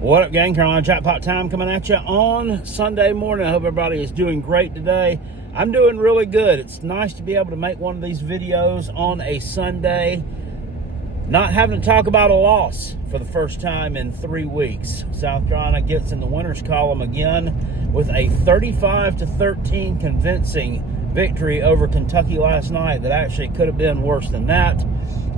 What up, gang? Carolina Jackpot time coming at you on Sunday morning. I hope everybody is doing great today. I'm doing really good. It's nice to be able to make one of these videos on a Sunday, not having to talk about a loss for the first time in 3 weeks. South Carolina gets in the winners column again with a 35-13 convincing victory over Kentucky last night that actually could have been worse than that.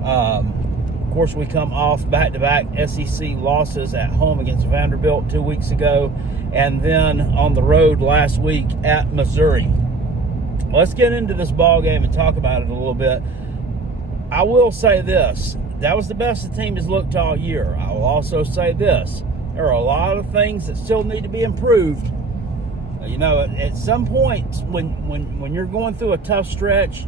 Of course, we come off back-to-back SEC losses at home against Vanderbilt 2 weeks ago, and then on the road last week at Missouri. Let's get into this ball game and talk about it a little bit. I will say this: that was the best the team has looked all year. I will also say this: there are a lot of things that still need to be improved. You know, at some point when you're going through a tough stretch,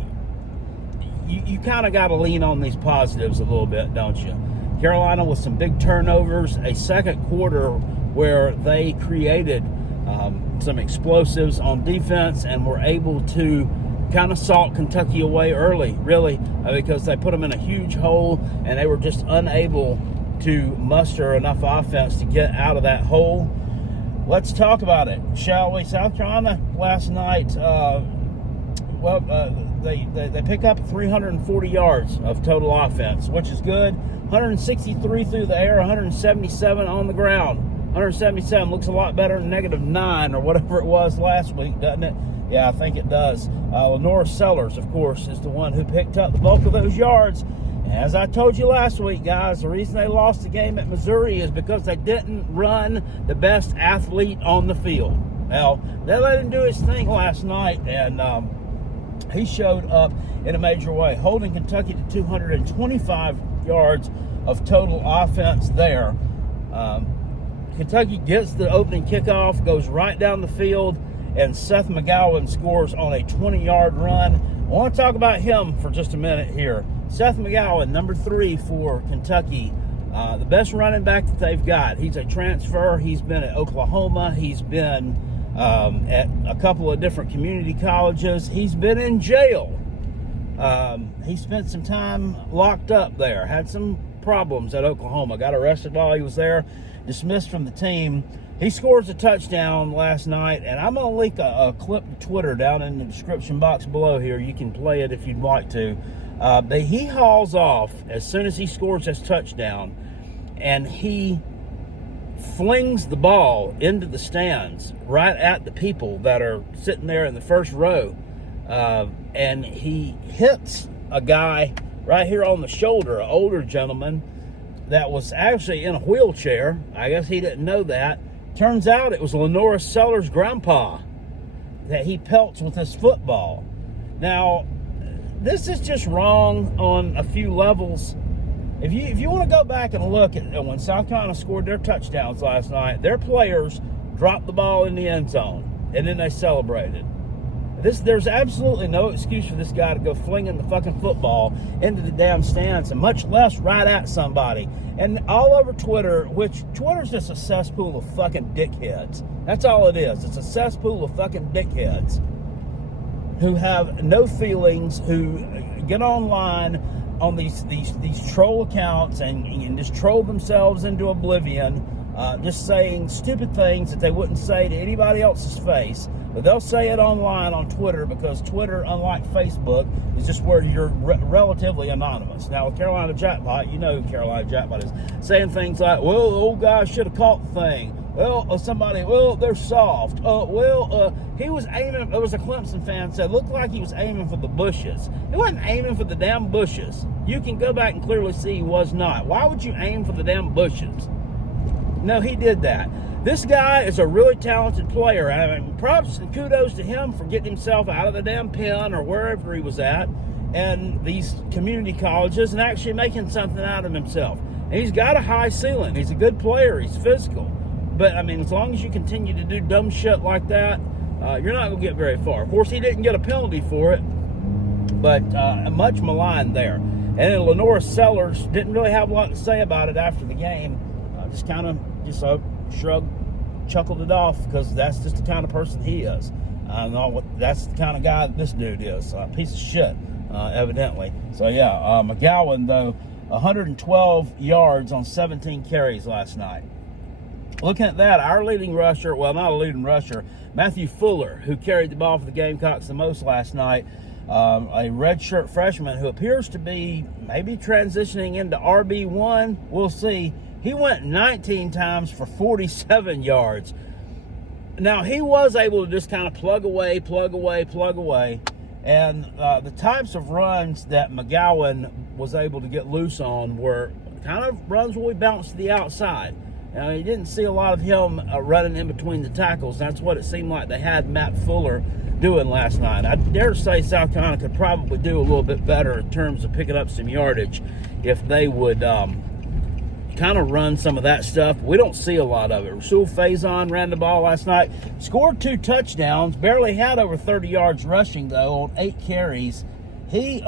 you kind of got to lean on these positives a little bit, don't you? Carolina with some big turnovers, a second quarter where they created some explosives on defense and were able to kind of salt Kentucky away early, really, because they put them in a huge hole and they were just unable to muster enough offense to get out of that hole. Let's talk about it, shall we? South Carolina last night, they pick up 340 yards of total offense, which is good. 163 through the air, 177 on the ground. 177 looks a lot better than -9 or whatever it was last week, doesn't it? Yeah, I think it does. Lenora Sellers, of course, is the one who picked up the bulk of those yards. As I told you last week, guys, the reason they lost the game at Missouri is because they didn't run the best athlete on the field. Well, they let him do his thing last night, and he showed up in a major way, holding Kentucky to 225 yards of total offense there. Kentucky gets the opening kickoff, goes right down the field, and Seth McGowan scores on a 20-yard run. I want to talk about him for just a minute here. Seth McGowan, number 3 for Kentucky, the best running back that they've got. He's a transfer. He's been at Oklahoma. He's been at a couple of different community colleges. He's been in jail. He spent some time locked up there. Had some problems at Oklahoma. Got arrested while he was there. Dismissed from the team. He scores a touchdown last night, and I'm going to link a clip to Twitter down in the description box below here. You can play it if you'd like to. But he hauls off as soon as he scores his touchdown, and he flings the ball into the stands right at the people that are sitting there in the first row. And he hits a guy right here on the shoulder, an older gentleman that was actually in a wheelchair. I guess he didn't know that. Turns out it was Lenora Sellers' grandpa that he pelts with his football. Now, this is just wrong on a few levels. If you want to go back and look at when South Carolina scored their touchdowns last night, their players dropped the ball in the end zone, and then they celebrated. There's absolutely no excuse for this guy to go flinging the fucking football into the damn stands, and much less right at somebody. And all over Twitter, which Twitter's just a cesspool of fucking dickheads. That's all it is. It's a cesspool of fucking dickheads who have no feelings, who get online on these troll accounts and just troll themselves into oblivion, just saying stupid things that they wouldn't say to anybody else's face. But they'll say it online on Twitter because Twitter, unlike Facebook, is just where you're relatively anonymous. Now, with Carolina Jackpot, you know who Carolina Jackpot is, saying things like, well, the old guy should have caught the thing. Well, they're soft. He was aiming, it was a Clemson fan said, looked like he was aiming for the bushes. He wasn't aiming for the damn bushes. You can go back and clearly see he was not. Why would you aim for the damn bushes? No, he did that. This guy is a really talented player. I mean, props and kudos to him for getting himself out of the damn pen or wherever he was at and these community colleges and actually making something out of himself. And he's got a high ceiling. He's a good player. He's physical. But, I mean, as long as you continue to do dumb shit like that, you're not going to get very far. Of course, he didn't get a penalty for it, but much maligned there. And then Lenora Sellers didn't really have a lot to say about it after the game. Just kind of shrugged, chuckled it off, because that's just the kind of person he is. That's the kind of guy that this dude is. A piece of shit, evidently. So, yeah, McGowan, though, 112 yards on 17 carries last night. looking at that, our leading rusher, well, not a leading rusher, Matthew Fuller, who carried the ball for the Gamecocks the most last night, a redshirt freshman who appears to be maybe transitioning into RB1. We'll see. He went 19 times for 47 yards. Now, he was able to just kind of plug away. And the types of runs that McGowan was able to get loose on were kind of runs where we bounced to the outside. Now, you didn't see a lot of him running in between the tackles. That's what it seemed like they had Matt Fuller doing last night. I dare say South Carolina could probably do a little bit better in terms of picking up some yardage if they would kind of run some of that stuff. We don't see a lot of it. Rasul Faison ran the ball last night, scored 2 touchdowns, barely had over 30 yards rushing, though, on 8 carries. He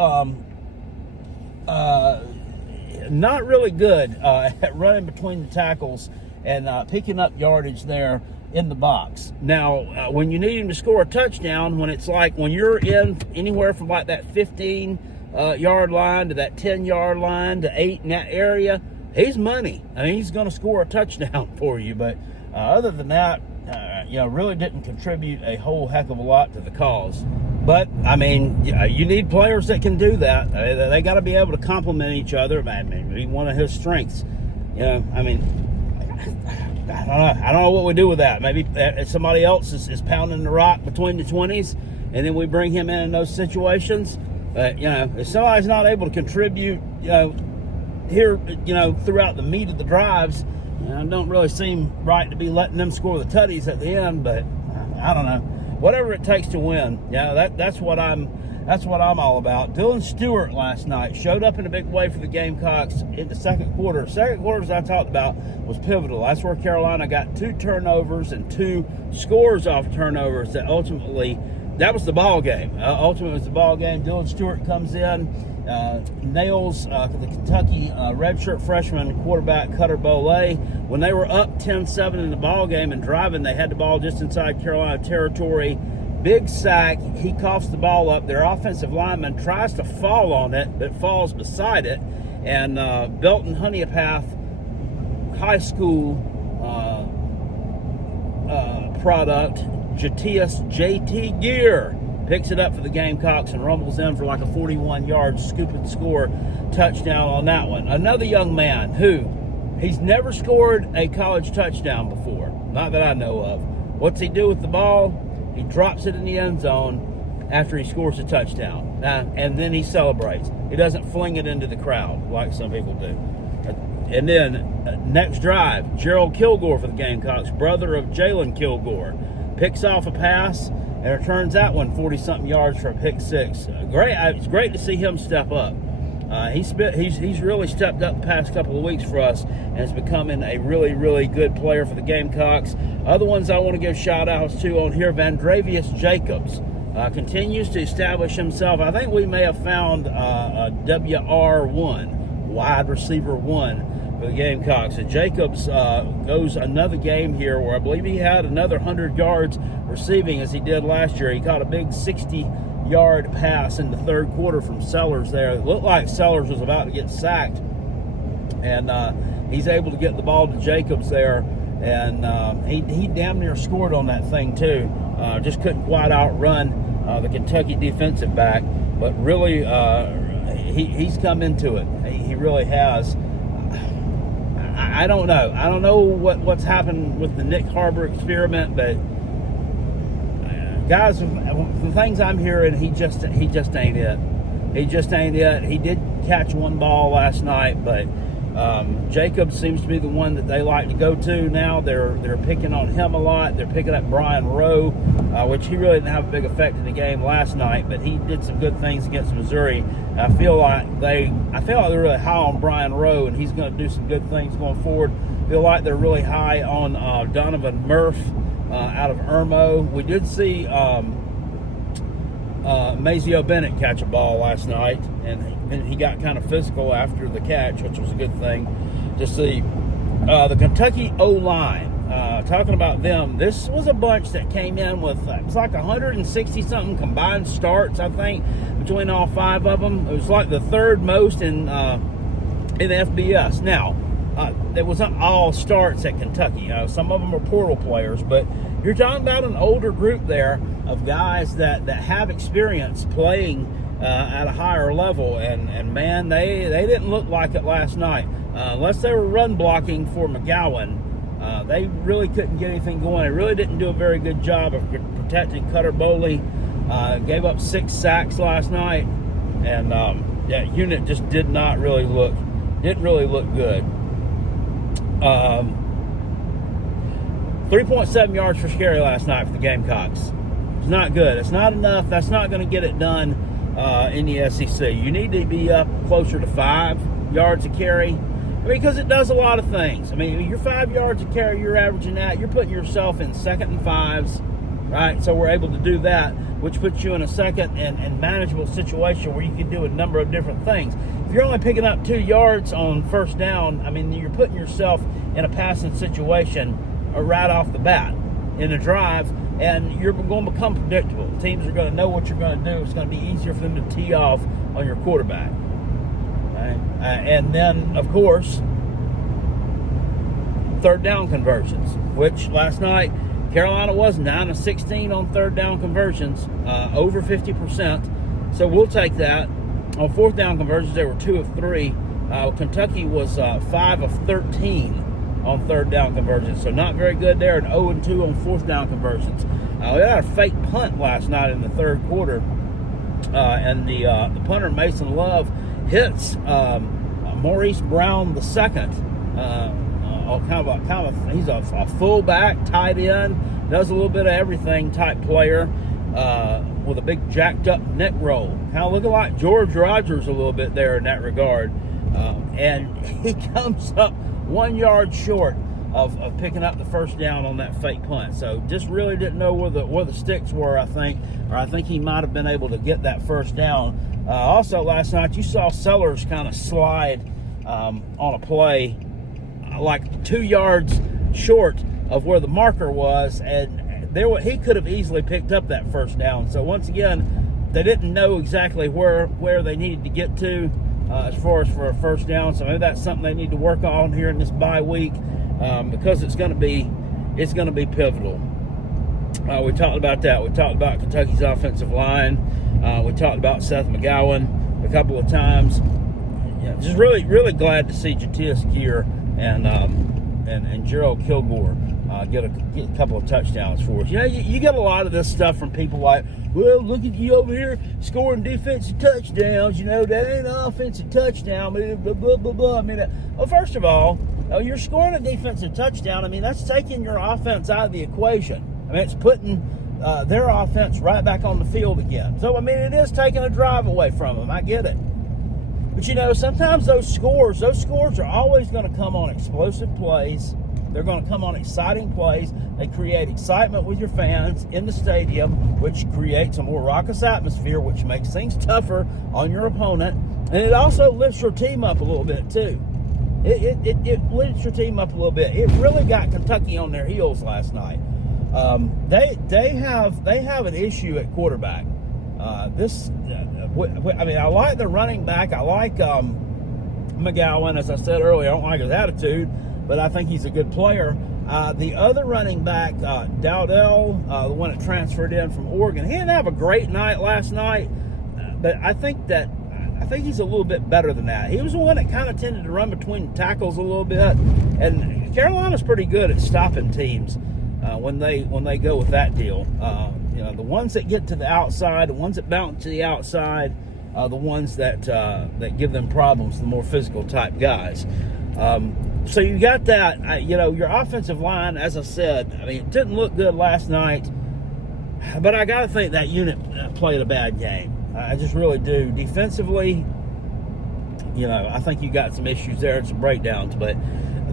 not really good at running between the tackles and picking up yardage there in the box. Now, when you need him to score a touchdown, when it's like when you're in anywhere from like that 15-yard line to that 10-yard line to 8 in that area, he's money. I mean, he's going to score a touchdown for you. But other than that, really didn't contribute a whole heck of a lot to the cause. But, I mean, you need players that can do that. They got to be able to complement each other. I mean, one of his strengths. I don't know what we do with that. Maybe somebody else is pounding the rock between the 20s, and then we bring him in those situations. But, if somebody's not able to contribute, here, throughout the meat of the drives, it don't really seem right to be letting them score the tutties at the end. But I don't know. Whatever it takes to win, that's what I'm all about. Dylan Stewart last night showed up in a big way for the Gamecocks in the second quarter. Second quarter, as I talked about, was pivotal. That's where Carolina got 2 turnovers and 2 scores off turnovers that ultimately, that was the ball game. Ultimately, it was the ball game. Dylan Stewart comes in, nails the Kentucky redshirt freshman quarterback Cutter Boley. When they were up 10-7 in the ball game and driving, they had the ball just inside Carolina territory. Big sack. He coughs the ball up. Their offensive lineman tries to fall on it, but falls beside it. And Belton Honeypath High School product, Jatius J.T. Gear, picks it up for the Gamecocks and rumbles in for like a 41-yard scoop and score touchdown on that one. Another young man who, he's never scored a college touchdown before, not that I know of. What's he do with the ball? He drops it in the end zone after he scores a touchdown. And then he celebrates. He doesn't fling it into the crowd like some people do. And then next drive, Gerald Kilgore for the Gamecocks, brother of Jalen Kilgore, picks off a pass and returns that one 40-something yards for a pick 6. It's great to see him step up. He's really stepped up the past couple of weeks for us and is becoming a really, really good player for the Gamecocks. Other ones I want to give shout-outs to on here, Vandravius Jacobs continues to establish himself. I think we may have found a WR1, wide receiver 1, for the Gamecocks. And Jacobs goes another game here where I believe he had another 100 yards receiving as he did last year. He caught a big 60-yard pass in the third quarter from Sellers there. It looked like Sellers was about to get sacked. And he's able to get the ball to Jacobs there. And he damn near scored on that thing too. Just couldn't quite outrun the Kentucky defensive back. But really, he's come into it. He really has. I don't know. I don't know what's happened with the Nick Harbor experiment, but guys, from the things I'm hearing, he just ain't it. He just ain't it. He did catch one ball last night, but Jacobs seems to be the one that they like to go to now. They're picking on him a lot. They're picking up Brian Rowe, which he really didn't have a big effect in the game last night, but he did some good things against Missouri. I feel like they're really high on Brian Rowe, and he's going to do some good things going forward. I feel like they're really high on Donovan Murph out of Irmo. We did see Mazio Bennett catch a ball last night, and he got kind of physical after the catch, which was a good thing to see. The Kentucky O-line, talking about them, this was a bunch that came in with, it was like 160-something combined starts, I think, between all 5 of them. It was like the third most in FBS. Now, it wasn't all starts at Kentucky. Some of them are portal players, but you're talking about an older group there of guys that have experience playing at a higher level, and man, they didn't look like it last night. Unless they were run blocking for McGowan, they really couldn't get anything going. They really didn't do a very good job of protecting Cutter Boley. Gave up 6 sacks last night, and that unit just didn't really look good. 3.7 yards per carry last night for the Gamecocks. It's not good. It's not enough. That's not going to get it done in the SEC. You need to be up closer to 5 yards a carry. Because it does a lot of things. Your 5 yards a carry, you're averaging that. You're putting yourself in 2nd and 5s, right? So we're able to do that, which puts you in a second and manageable situation where you can do a number of different things. If you're only picking up 2 yards on first down, you're putting yourself in a passing situation right off the bat in a drive, and you're going to become predictable. Teams are going to know what you're going to do. It's going to be easier for them to tee off on your quarterback. Right? And then, of course, 3rd down conversions, which last night Carolina was 9 of 16 on 3rd down conversions, over 50%. So we'll take that. On 4th down conversions, they were 2 of 3. Kentucky was 5 of 13 on 3rd down conversions, so not very good there, and 0 and 2 on 4th down conversions. We had a fake punt last night in the 3rd quarter, and the punter Mason Love hits Maurice Brown II. He's a fullback, tight end, does a little bit of everything type player, with a big jacked up neck roll, kind of looking like George Rogers a little bit there in that regard, and he comes up 1 yard short of picking up the first down on that fake punt. So just really didn't know where the sticks were, I think he might have been able to get that first down. Also last night you saw Sellers kind of slide on a play like 2 yards short of where the marker was, and he could have easily picked up that first down. So once again, they didn't know exactly where they needed to get to as far as for a first down. So maybe that's something they need to work on here in this bye week, because it's going to be pivotal. We talked about that. We talked about Kentucky's offensive line. We talked about Seth McGowan a couple of times. Just really glad to see Jatius Gear and Gerald Kilgore get a couple of touchdowns for us. You get a lot of this stuff from people like, well, look at you over here scoring defensive touchdowns. That ain't an offensive touchdown. Blah, blah, blah, blah. Well, first of all, you're scoring a defensive touchdown. That's taking your offense out of the equation. It's putting their offense right back on the field again. So, it is taking a drive away from them. I get it. But, sometimes those scores are always going to come on explosive plays. They're going to come on exciting plays. They create excitement with your fans in the stadium, which creates a more raucous atmosphere, which makes things tougher on your opponent. And it also lifts your team up a little bit, too. It lifts your team up a little bit. It really got Kentucky on their heels last night. They have an issue at quarterback. I like the running back. I like McGowan, as I said earlier. I don't like his attitude, but I think he's a good player. The other running back, Dowdell, the one that transferred in from Oregon, he didn't have a great night last night, but I think he's a little bit better than that. He was the one that kind of tended to run between the tackles a little bit, and Carolina's pretty good at stopping teams when they go with that deal. The ones that get to the outside, the ones that bounce to the outside, the ones that give them problems, the more physical type guys. So you got that. Your offensive line, as I said, it didn't look good last night, but I got to think that unit played a bad game. I just really do. Defensively, I think you got some issues there and some breakdowns, but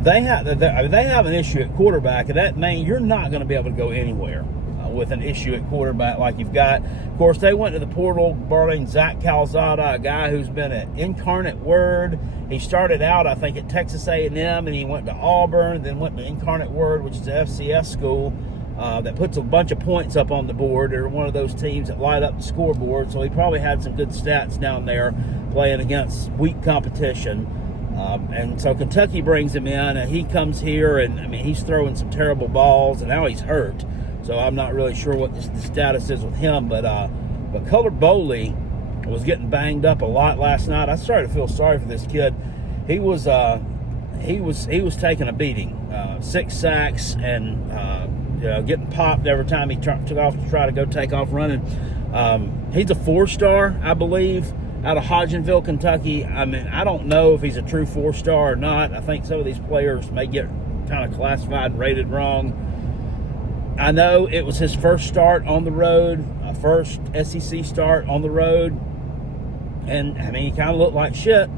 they have an issue at quarterback, and that means you're not going to be able to go anywhere with an issue at quarterback like you've got. Of course, they went to the portal, brought in Zach Calzada, a guy who's been an Incarnate Word. He started out, I think, at Texas A&M, and he went to Auburn, then went to Incarnate Word, which is an FCS school that puts a bunch of points up on the board. They're one of those teams that light up the scoreboard, so he probably had some good stats down there playing against weak competition. And so Kentucky brings him in, and he comes here, and I mean, he's throwing some terrible balls, and now he's hurt. So I'm not really sure what the status is with him, but Color Bowley was getting banged up a lot last night. I started to feel sorry for this kid. He was taking a beating, 6 sacks, and getting popped every time he took off to try to go take off running. He's a 4-star, I believe, out of Hodgenville, Kentucky. I mean, I don't know if he's a true 4-star or not. I think some of these players may get kind of classified and rated wrong. I know it was his first start on the road, first SEC start on the road, and I mean, he kind of looked like shit.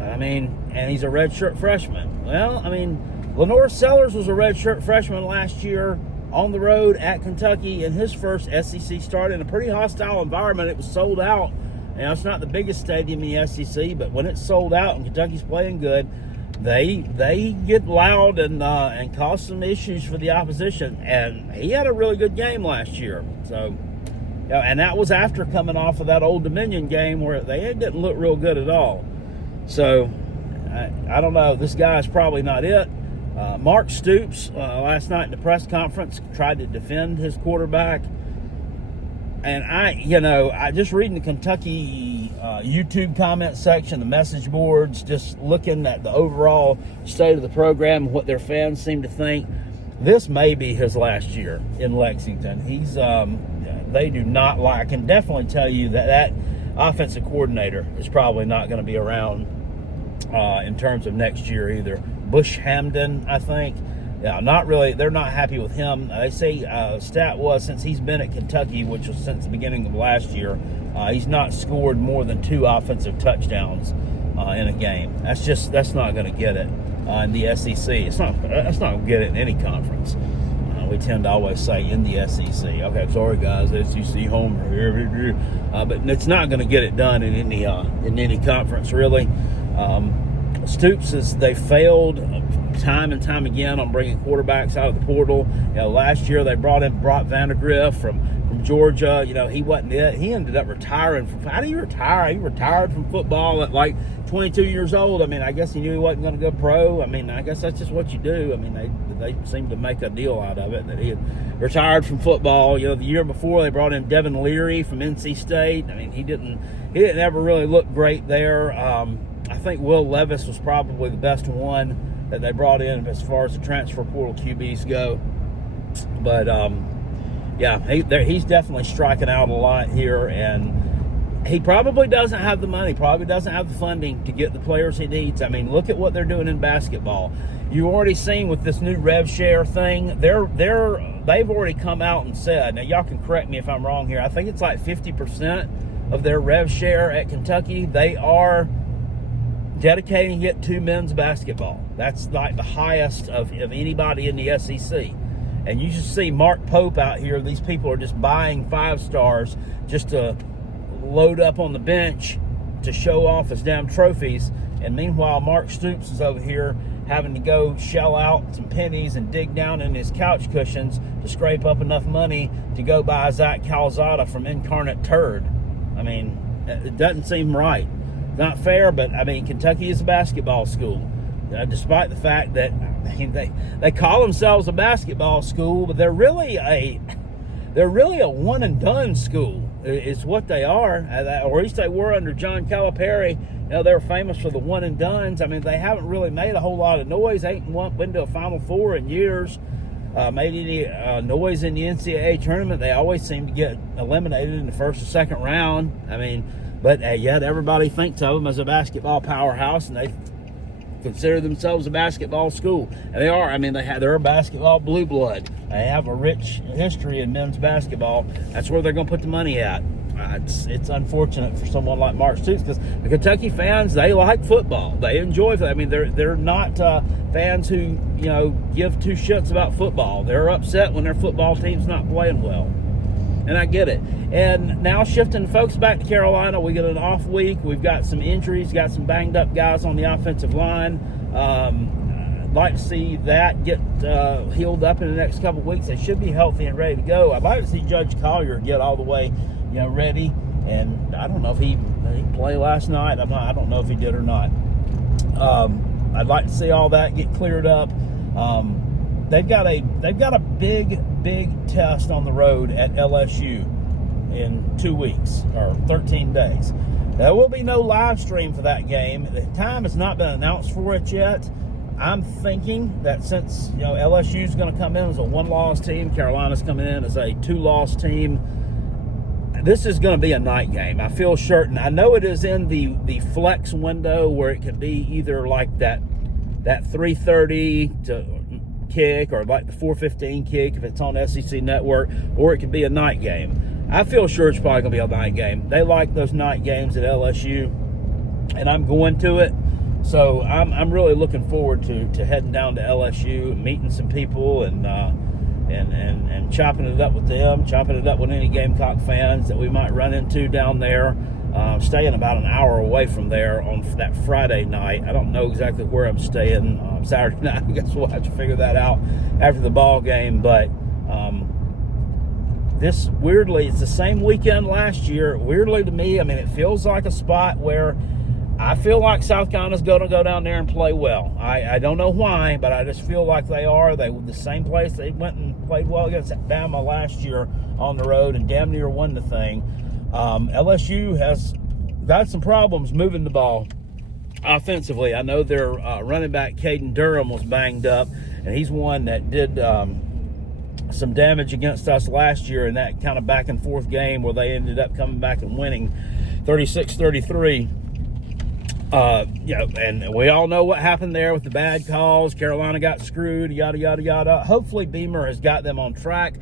I mean, and he's a redshirt freshman. Well, I mean, Lenore Sellers was a redshirt freshman last year on the road at Kentucky in his first SEC start in a pretty hostile environment. It was sold out. Now, it's not the biggest stadium in the SEC, but when it's sold out and Kentucky's playing good, they get loud and cause some issues for the opposition. And he had a really good game last year. So, and that was after coming off of that Old Dominion game where they didn't look real good at all. So, I don't know. This guy's probably not it. Mark Stoops, last night in the press conference, tried to defend his quarterback. And I just reading the Kentucky YouTube comment section, the message boards, just looking at the overall state of the program, what their fans seem to think. This may be his last year in Lexington. They do not like. I can definitely tell you that offensive coordinator is probably not going to be around in terms of next year either. Bush Hamden, I think. Yeah, not really. They're not happy with him. They say stat was since he's been at Kentucky, which was since the beginning of last year, he's not scored more than 2 offensive touchdowns in a game. That's not going to get it in the SEC. That's not going to get it in any conference. We tend to always say in the SEC. Okay, sorry guys, SEC homer here, but it's not going to get it done in any conference really. Stoops they failed time and time again on bringing quarterbacks out of the portal. Last year they brought Vandegrift from Georgia. He wasn't it. He ended up retiring. How do you retire? He retired from football at like 22 years old. I mean, I guess he knew he wasn't going to go pro. I mean, I guess that's just what you do. I mean, they seemed to make a deal out of it that he had retired from football. The year before they brought in Devin Leary from NC State. I mean, he didn't ever really look great there. I think Will Levis was probably the best one that they brought in as far as the transfer portal QBs go. But, he's definitely striking out a lot here, and he probably doesn't have the money, probably doesn't have the funding to get the players he needs. I mean, look at what they're doing in basketball. You've already seen with this new rev share thing, they've already come out and said, now y'all can correct me if I'm wrong here, I think it's like 50% of their rev share at Kentucky, they are dedicating it to men's basketball. That's like the highest of anybody in the SEC. And you just see Mark Pope out here. These people are just buying 5-stars just to load up on the bench to show off as damn trophies. And meanwhile, Mark Stoops is over here having to go shell out some pennies and dig down in his couch cushions to scrape up enough money to go buy Zach Calzada from Incarnate Turd. I mean, it doesn't seem right. Not fair, but I mean, Kentucky is a basketball school. Despite the fact that they call themselves a basketball school, but they're really a one and done school. Is what they are, or at least they were under John Calipari. They were famous for the one and dones. I mean, they haven't really made a whole lot of noise. Been to a Final Four in years. Made any noise in the NCAA tournament. They always seem to get eliminated in the first or second round. I mean. But yet everybody thinks of them as a basketball powerhouse, and they consider themselves a basketball school. And they are. I mean, they're a basketball blue blood. They have a rich history in men's basketball. That's where they're going to put the money at. It's unfortunate for someone like Mark Stoops because the Kentucky fans, they like football. They enjoy it. I mean, they're not fans who give 2 shits about football. They're upset when their football team's not playing well. And I get it. And now shifting folks back to Carolina, we get an off week. We've got some injuries, got some banged up guys on the offensive line. I'd like to see that get healed up in the next couple of weeks. They should be healthy and ready to go. I'd like to see Judge Collier get all the way, ready. And I don't know if he played last night. I don't know if he did or not. I'd like to see all that get cleared up. They've got a big test on the road at LSU in 2 weeks or 13 days. There will be no live stream for that game. The time has not been announced for it yet. I'm thinking that since LSU is going to come in as a 1-loss team, Carolina's coming in as a 2-loss team, this is going to be a night game. I feel certain. I know it is in the flex window where it could be either like that 3:30 to kick or like the 4:15 kick if it's on SEC Network, or it could be a night game. I feel sure it's probably going to be a night game. They like those night games at LSU, and I'm going to it. So I'm really looking forward to heading down to LSU and meeting some people and chopping it up with them, chopping it up with any Gamecock fans that we might run into down there. Staying about an hour away from there on that Friday night. I don't know exactly where I'm staying Saturday night. I guess we'll have to figure that out after the ball game. But this, weirdly, it's the same weekend last year. Weirdly to me, I mean, it feels like a spot where I feel like South Carolina's going to go down there and play well. I don't know why, but I just feel like they are. They were the same place they went and played well against Bama last year on the road and damn near won the thing. LSU has got some problems moving the ball offensively. I know their running back Caden Durham was banged up, and he's one that did some damage against us last year in that kind of back and forth game where they ended up coming back and winning 36-33. And we all know what happened there with the bad calls. Carolina got screwed, yada, yada, yada. Hopefully Beamer has got them on track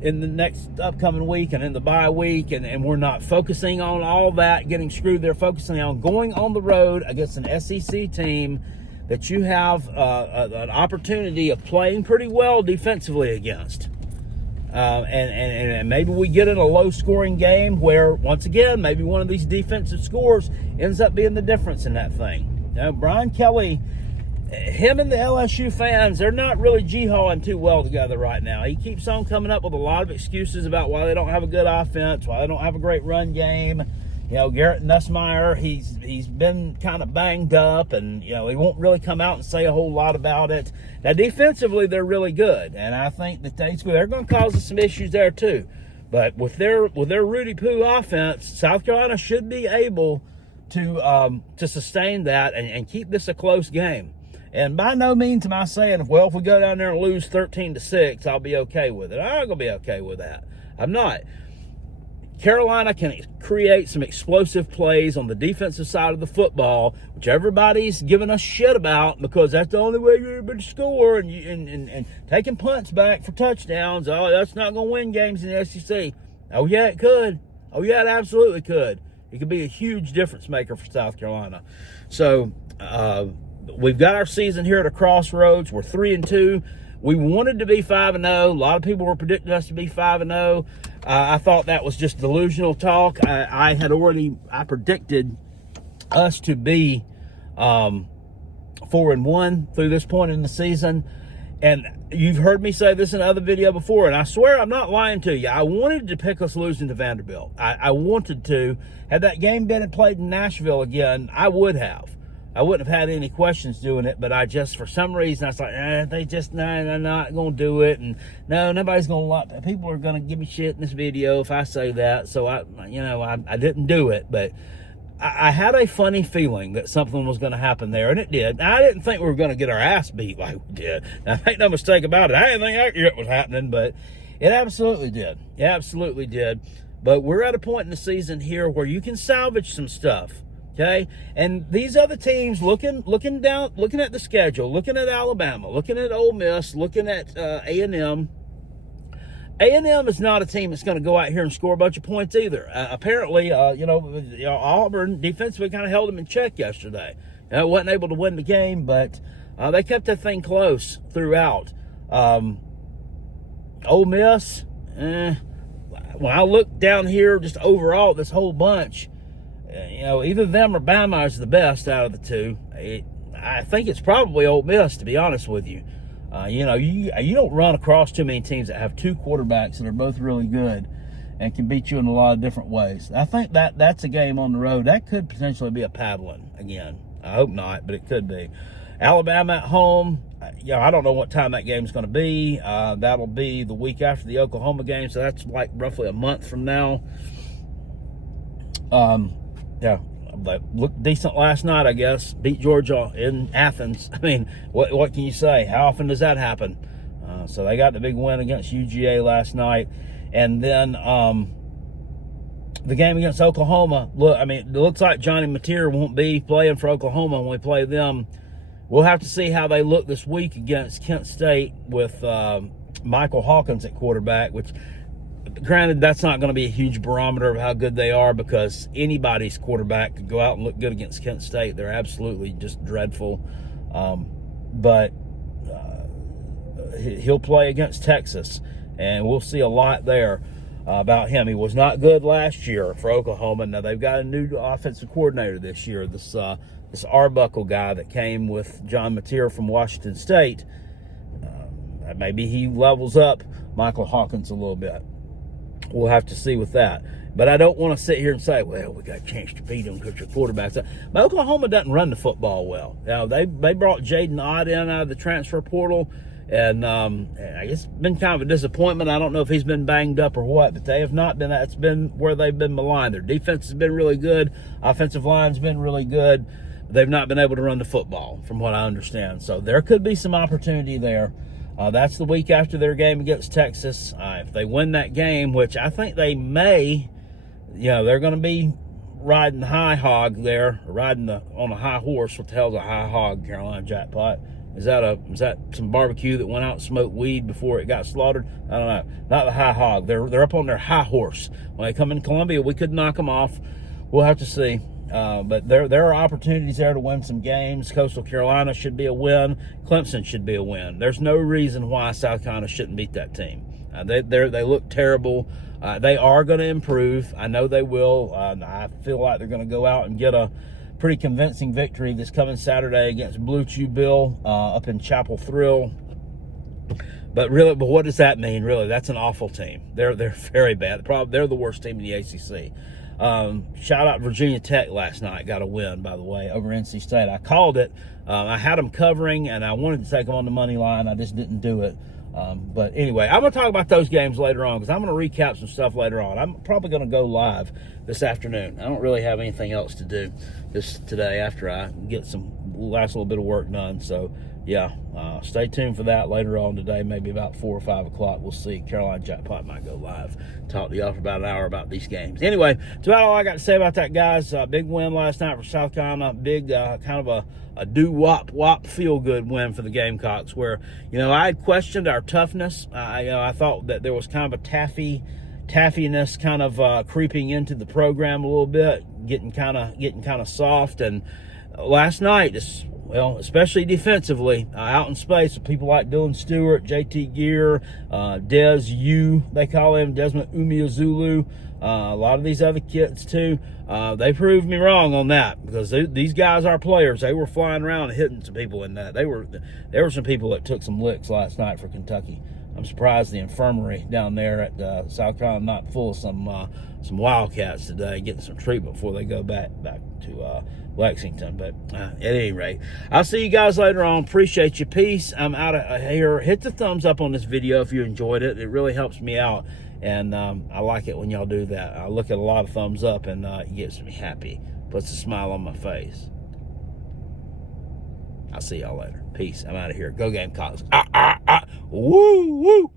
in the next upcoming week and in the bye week, and we're not focusing on all that, getting screwed. They're focusing on going on the road against an SEC team that you have an opportunity of playing pretty well defensively against. And maybe we get in a low-scoring game where, once again, maybe one of these defensive scores ends up being the difference in that thing. Brian Kelly, him and the LSU fans, they're not really jihawing too well together right now. He keeps on coming up with a lot of excuses about why they don't have a good offense, why they don't have a great run game. Garrett Nussmeier, he's been kind of banged up, and he won't really come out and say a whole lot about it. Now, defensively, they're really good, and I think that they're going to cause us some issues there too. But with their Rudy Poo offense, South Carolina should be able to sustain that and keep this a close game. And by no means am I saying, if we go down there and lose 13-6, I'll be okay with it. I'm not going to be okay with that. I'm not. Carolina can create some explosive plays on the defensive side of the football, which everybody's giving us shit about because that's the only way you're able to score, and taking punts back for touchdowns. Oh, that's not going to win games in the SEC. Oh, yeah, it could. Oh, yeah, it absolutely could. It could be a huge difference maker for South Carolina. So, we've got our season here at a crossroads. We're 3-2. We wanted to be 5-0. A lot of people were predicting us to be 5-0. I thought that was just delusional talk. I predicted us to be 4-1 through this point in the season. And you've heard me say this in other video before, and I swear I'm not lying to you. I wanted to pick us losing to Vanderbilt. I wanted to. Had that game been played in Nashville again, I would have. I wouldn't have had any questions doing it, but I just, for some reason, I was like, they're not going to do it. And no, nobody's going to like, people are going to give me shit in this video if I say that. So I didn't do it, but I had a funny feeling that something was going to happen there, and it did. I didn't think we were going to get our ass beat like we did. Now, make no mistake about it. I didn't think accurate was happening, but it absolutely did. It absolutely did. But we're at a point in the season here where you can salvage some stuff. Okay, and these other teams looking at the schedule, looking at Alabama, looking at Ole Miss, looking at A&M. A&M is not a team that's going to go out here and score a bunch of points either. Apparently, Auburn defensively kind of held them in check yesterday. Wasn't able to win the game, but they kept that thing close throughout. Ole Miss, when I look down here, just overall, this whole bunch. Either them or Bama is the best out of the two. I think it's probably Ole Miss, to be honest with you. You don't run across too many teams that have two quarterbacks that are both really good and can beat you in a lot of different ways. I think that's a game on the road. That could potentially be a paddling again. I hope not, but it could be. Alabama at home. I don't know what time that game's going to be. That'll be the week after the Oklahoma game, so that's like roughly a month from now. They looked decent last night, I guess. Beat Georgia in Athens. I mean, what can you say? How often does that happen? So they got the big win against UGA last night. And then the game against Oklahoma, look, I mean, it looks like Johnny Mateer won't be playing for Oklahoma when we play them. We'll have to see how they look this week against Kent State with Michael Hawkins at quarterback, which, granted, that's not going to be a huge barometer of how good they are, because anybody's quarterback could go out and look good against Kent State. They're absolutely just dreadful. But he'll play against Texas, and we'll see a lot there about him. He was not good last year for Oklahoma. Now, they've got a new offensive coordinator this year, this Arbuckle guy that came with John Mateer from Washington State. Maybe he levels up Michael Hawkins a little bit. We'll have to see with that. But I don't want to sit here and say, well, we got a chance to beat them because your quarterback's up. But Oklahoma doesn't run the football well. They brought Jaden Ott in out of the transfer portal, and I guess it's been kind of a disappointment. I don't know if he's been banged up or what, but they have not been. That's been where they've been maligned. Their defense has been really good. Offensive line's been really good. They've not been able to run the football, from what I understand. So there could be some opportunity there. That's the week after their game against Texas. If they win that game, which I think they may, they're going to be riding high hog there, riding on a high horse. What the hell's a high hog, Carolina Jackpot? Is that some barbecue that went out and smoked weed before it got slaughtered? I don't know. Not the high hog. They're up on their high horse. When they come in Columbia, we could knock them off. We'll have to see. But there are opportunities there to win some games. Coastal Carolina should be a win. Clemson should be a win. There's no reason why South Carolina shouldn't beat that team. They look terrible. They are going to improve. I know they will. I feel like they're going to go out and get a pretty convincing victory this coming Saturday against Blue Chew Bill up in Chapel Thrill. But what does that mean? Really, that's an awful team. They're very bad. They're the worst team in the ACC. Shout out Virginia Tech last night. Got a win, by the way, over NC State. I called it. I had them covering, and I wanted to take them on the money line. I just didn't do it. But anyway, I'm going to talk about those games later on, because I'm going to recap some stuff later on. I'm probably going to go live this afternoon. I don't really have anything else to do today after I get some last little bit of work done. So, yeah, stay tuned for that later on today, maybe about 4 or 5 o'clock. We'll see. Carolina Jackpot might go live. Talk to y'all for about an hour about these games. Anyway, that's about all I got to say about that, guys. Big win last night for South Carolina. Big kind of a do-wop feel-good win for the Gamecocks, where, I had questioned our toughness. I thought that there was kind of a taffiness kind of creeping into the program a little bit, getting kind of soft. And last night, especially defensively, out in space with people like Dylan Stewart, JT Gear, Des U, they call him, Desmond Umeozulu, a lot of these other kids too. They proved me wrong on that, because these guys are players. They were flying around and hitting some people in that. There were some people that took some licks last night for Kentucky. I'm surprised the infirmary down there at South Carolina not full of some Wildcats today, getting some treatment before they go back to Lexington. But at any rate, I'll see you guys later on. Appreciate you. Peace. I'm out of here. Hit the thumbs up on this video if you enjoyed it. It really helps me out, and I like it when y'all do that. I look at a lot of thumbs up, and it gets me happy. Puts a smile on my face. I'll see y'all later. Peace. I'm out of here. Go Gamecocks. Woo, woo.